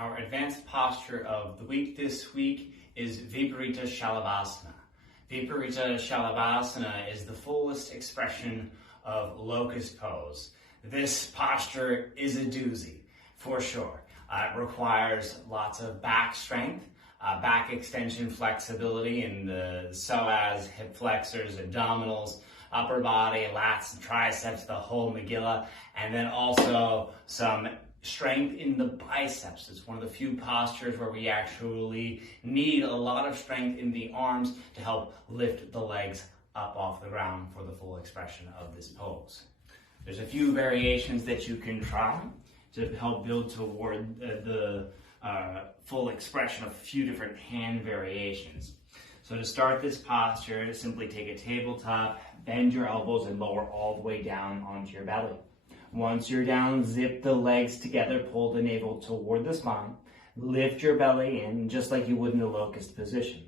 Our advanced posture of the week this week is Viparita Salabasana. Viparita Salabasana is the fullest expression of locust pose. This posture is a doozy, for sure. It requires lots of back strength, back extension flexibility in the psoas, hip flexors, abdominals, upper body, lats and triceps, the whole megillah, and then also some strength in the biceps. It's one of the few postures where we actually need a lot of strength in the arms to help lift the legs up off the ground for the full expression of this pose. There's a few variations that you can try to help build toward the full expression of a few different hand variations. So to start this posture, simply take a tabletop, bend your elbows and lower all the way down onto your belly. Once you're down, zip the legs together, pull the navel toward the spine, lift your belly in just like you would in a locust position.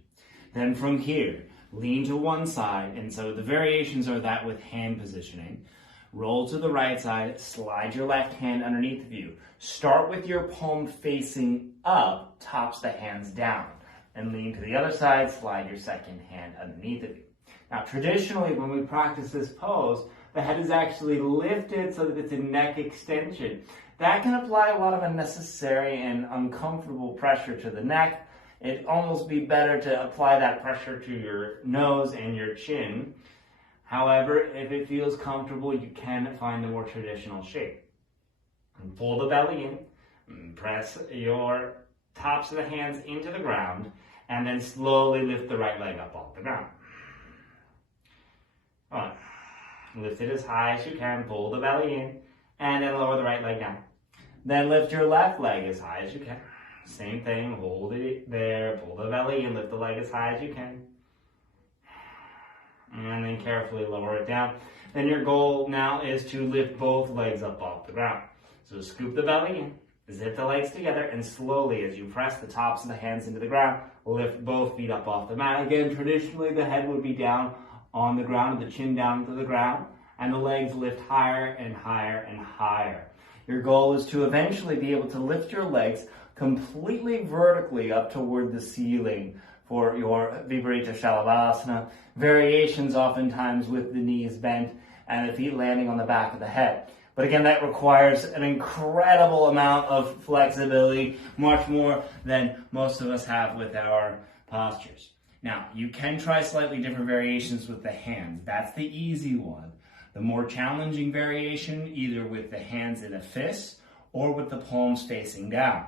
Then from here, lean to one side, and so the variations are that with hand positioning. Roll to the right side, slide your left hand underneath of you. Start with your palm facing up, tops the hands down, and lean to the other side, slide your second hand underneath of you. Now traditionally when we practice this pose, the head is actually lifted so that it's a neck extension. That can apply a lot of unnecessary and uncomfortable pressure to the neck. It'd almost be better to apply that pressure to your nose and your chin. However, if it feels comfortable, you can find the more traditional shape. And pull the belly in, press your tops of the hands into the ground, and then slowly lift the right leg up off the ground. All right. Lift it as high as you can, pull the belly in, and then lower the right leg down. Then lift your left leg as high as you can. Same thing, hold it there, pull the belly in, lift the leg as high as you can. And then carefully lower it down. Then your goal now is to lift both legs up off the ground. So scoop the belly in, zip the legs together, and slowly as you press the tops of the hands into the ground, lift both feet up off the mat. Again, traditionally the head would be down on the ground, the chin down to the ground, and the legs lift higher and higher and higher. Your goal is to eventually be able to lift your legs completely vertically up toward the ceiling for your Viparita Salabasana. Variations oftentimes with the knees bent and the feet landing on the back of the head. But again, that requires an incredible amount of flexibility, much more than most of us have with our postures. Now, you can try slightly different variations with the hands. That's the easy one. The more challenging variation, either with the hands in a fist or with the palms facing down.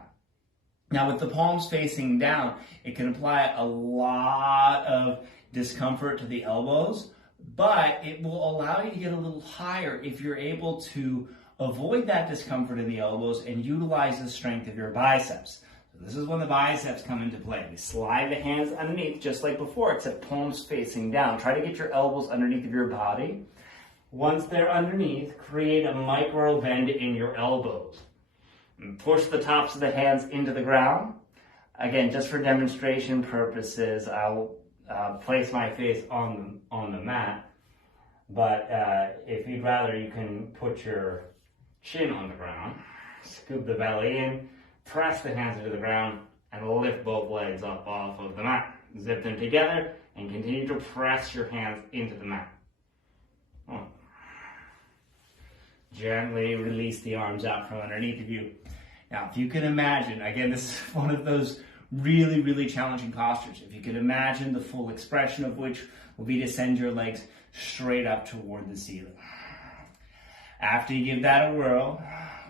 Now, with the palms facing down, it can apply a lot of discomfort to the elbows, but it will allow you to get a little higher if you're able to avoid that discomfort in the elbows and utilize the strength of your biceps. This is when the biceps come into play. You slide the hands underneath just like before, except palms facing down. Try to get your elbows underneath of your body. Once they're underneath, create a micro bend in your elbows. And push the tops of the hands into the ground. Again, just for demonstration purposes, I'll place my face on the mat. But if you'd rather, you can put your chin on the ground. Scoop the belly in. Press the hands into the ground and lift both legs up off of the mat. Zip them together and continue to press your hands into the mat. Gently release the arms out from underneath of you. Now, if you can imagine, again, this is one of those really, really challenging postures. If you could imagine the full expression of which will be to send your legs straight up toward the ceiling. After you give that a whirl,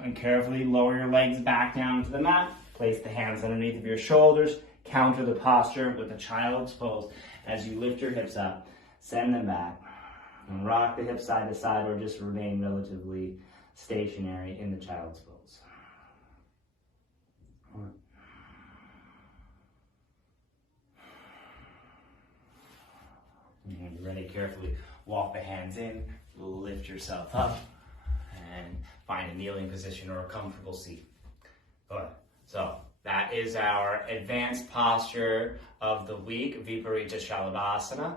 and carefully lower your legs back down to the mat. Place the hands underneath of your shoulders. Counter the posture with a child's pose as you lift your hips up. Send them back. And rock the hips side to side or just remain relatively stationary in the child's pose. And you're ready, carefully walk the hands in. Lift yourself up. And find a kneeling position or a comfortable seat. Good. So that is our advanced posture of the week, Viparita Salabasana.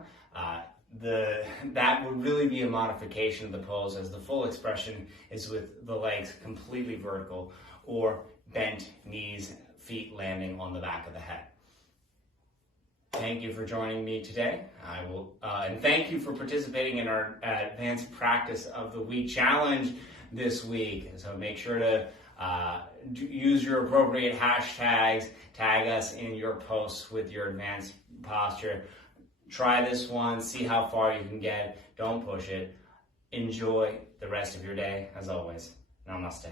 that would really be a modification of the pose, as the full expression is with the legs completely vertical or bent knees, feet landing on the back of the head. Thank you for joining me today. And thank you for participating in our advanced practice of the week challenge this week. So make sure to use your appropriate hashtags, tag us in your posts with your advanced posture. Try this one, see how far you can get. Don't push it. Enjoy the rest of your day. As always, namaste.